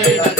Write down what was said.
Yeah.